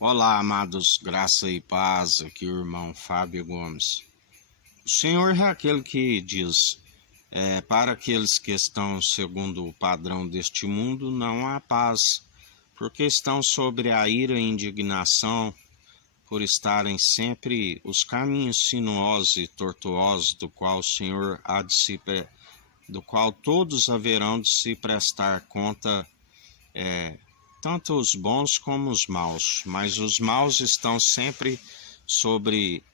Olá, amados, graça e paz, aqui o irmão Fábio Gomes. O Senhor é aquele que diz, para aqueles que estão segundo o padrão deste mundo, não há paz, porque estão sobre a ira e indignação, por estarem sempre os caminhos sinuosos e tortuosos, do qual o Senhor do qual todos haverão de se prestar conta, tanto os bons como os maus, mas os maus estão sempre sobre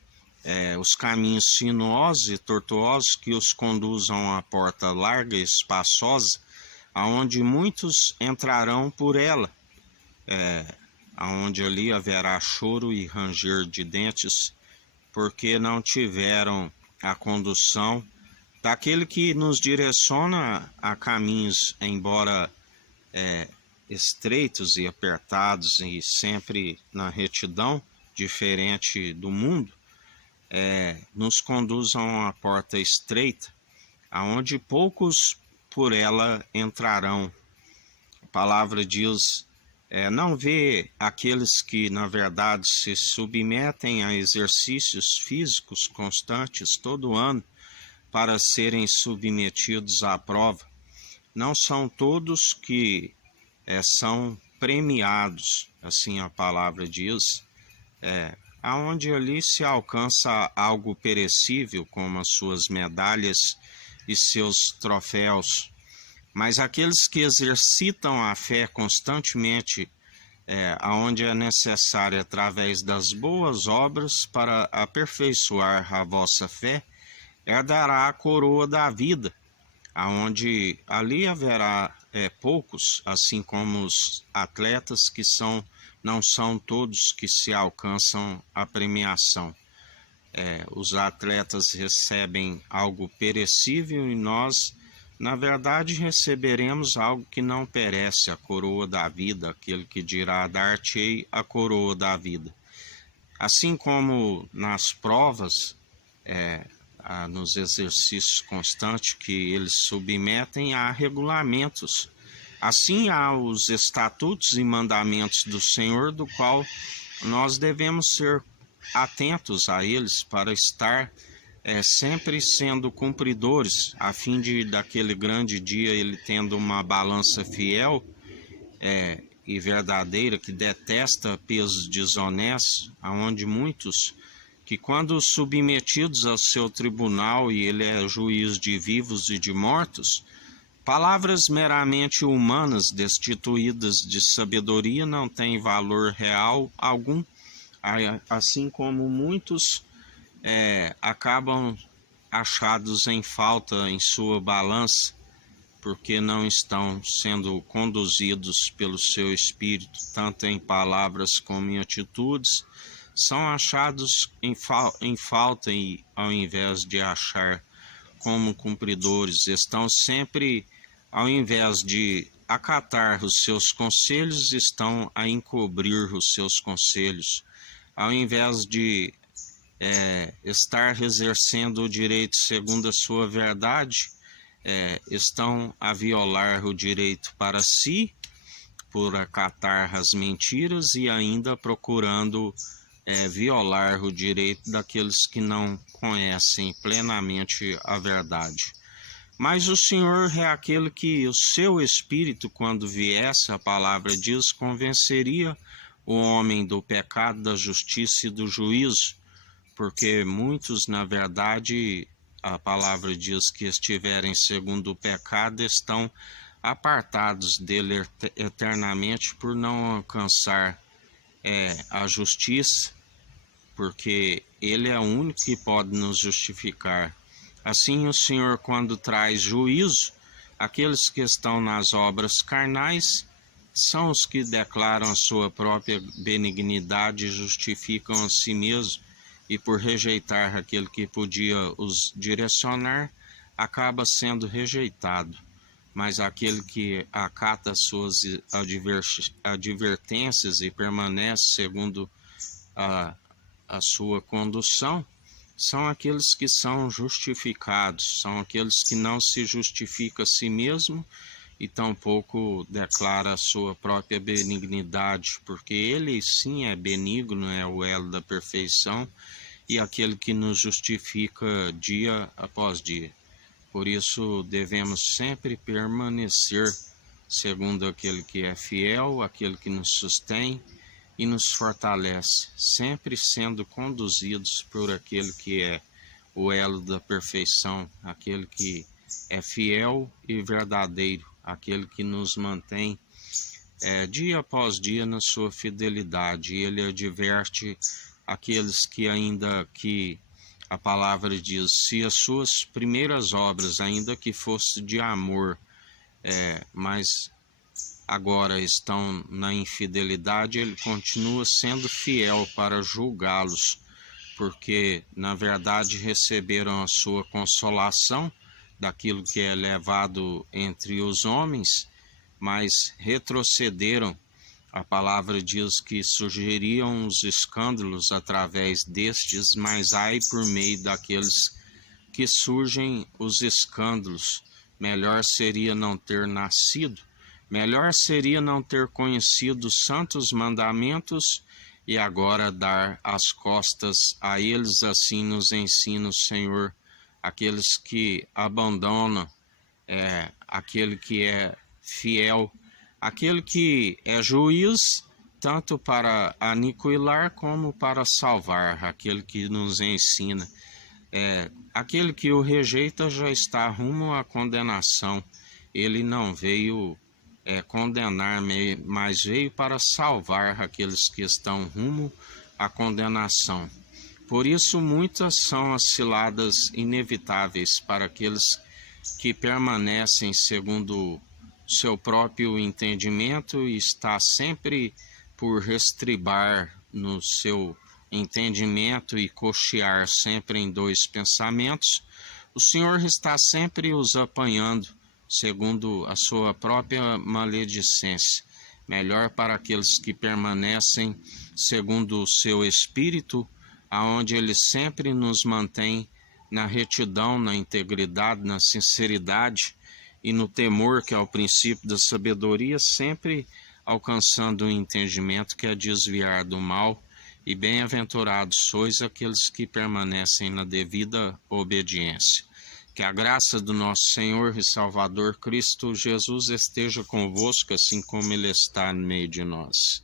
os caminhos sinuosos e tortuosos que os conduzam à porta larga e espaçosa, aonde muitos entrarão por ela, aonde ali haverá choro e ranger de dentes, porque não tiveram a condução daquele que nos direciona a caminhos, embora estreitos e apertados e sempre na retidão, diferente do mundo, nos conduzam à porta estreita, aonde poucos por ela entrarão. A palavra diz, não vê aqueles que na verdade se submetem a exercícios físicos constantes todo ano para serem submetidos à prova. Não são todos que são premiados, assim a palavra diz, aonde ali se alcança algo perecível, como as suas medalhas e seus troféus. Mas aqueles que exercitam a fé constantemente, aonde é necessário através das boas obras para aperfeiçoar a vossa fé, herdará a coroa da vida, aonde ali haverá poucos, assim como os atletas que não são todos que se alcançam a premiação. Os atletas recebem algo perecível e nós, na verdade, receberemos algo que não perece, a coroa da vida, aquele que dirá, dar-te-ei a coroa da vida. Assim como nas provas, nos exercícios constantes que eles submetem a regulamentos. Assim há os estatutos e mandamentos do Senhor, do qual nós devemos ser atentos a eles para estar sempre sendo cumpridores, a fim de daquele grande dia ele tendo uma balança fiel e verdadeira, que detesta pesos desonestos, aonde muitos que quando submetidos ao seu tribunal, e ele é juiz de vivos e de mortos, palavras meramente humanas destituídas de sabedoria não têm valor real algum, assim como muitos acabam achados em falta em sua balança, porque não estão sendo conduzidos pelo seu espírito, tanto em palavras como em atitudes, são achados em falta e, ao invés de achar como cumpridores, estão sempre, ao invés de acatar os seus conselhos, estão a encobrir os seus conselhos, ao invés de estar exercendo o direito segundo a sua verdade, estão a violar o direito para si, por acatar as mentiras e ainda procurando violar o direito daqueles que não conhecem plenamente a verdade. Mas o Senhor é aquele que o seu Espírito, quando viesse, a palavra diz, convenceria o homem do pecado, da justiça e do juízo, porque muitos, na verdade, a palavra diz que estiverem segundo o pecado, estão apartados dele eternamente por não alcançar a justiça, porque ele é o único que pode nos justificar. Assim, o Senhor, quando traz juízo, aqueles que estão nas obras carnais são os que declaram a sua própria benignidade e justificam a si mesmos, e por rejeitar aquele que podia os direcionar, acaba sendo rejeitado. Mas aquele que acata as suas advertências e permanece segundo a sua condução, são aqueles que são justificados, são aqueles que não se justificam a si mesmo e tampouco declara a sua própria benignidade, porque ele sim é benigno, é o elo da perfeição e aquele que nos justifica dia após dia. Por isso devemos sempre permanecer segundo aquele que é fiel, aquele que nos sustém e nos fortalece, sempre sendo conduzidos por aquele que é o elo da perfeição, aquele que é fiel e verdadeiro, aquele que nos mantém dia após dia na sua fidelidade. Ele adverte aqueles que ainda que a palavra diz, se as suas primeiras obras, ainda que fosse de amor, mas agora estão na infidelidade, ele continua sendo fiel para julgá-los, porque na verdade receberam a sua consolação daquilo que é levado entre os homens, mas retrocederam. A palavra diz que surgiriam os escândalos através destes, mas ai por meio daqueles que surgem os escândalos. Melhor seria não ter nascido, melhor seria não ter conhecido os santos mandamentos e agora dar as costas a eles. Assim nos ensina o Senhor, aqueles que abandonam aquele que é fiel, aquele que é juiz, tanto para aniquilar como para salvar, aquele que nos ensina. Aquele que o rejeita já está rumo à condenação. Ele não veio condenar, mas veio para salvar aqueles que estão rumo à condenação. Por isso, muitas são as ciladas inevitáveis para aqueles que permanecem segundo seu próprio entendimento e está sempre por restribar no seu entendimento e cochear sempre em dois pensamentos. O Senhor está sempre os apanhando segundo a sua própria maledicência. Melhor para aqueles que permanecem segundo o seu espírito, aonde ele sempre nos mantém na retidão, na integridade, na sinceridade e no temor, que é o princípio da sabedoria, sempre alcançando o entendimento que é desviar do mal. E bem-aventurados sois aqueles que permanecem na devida obediência. Que a graça do nosso Senhor e Salvador Cristo Jesus esteja convosco, assim como Ele está no meio de nós.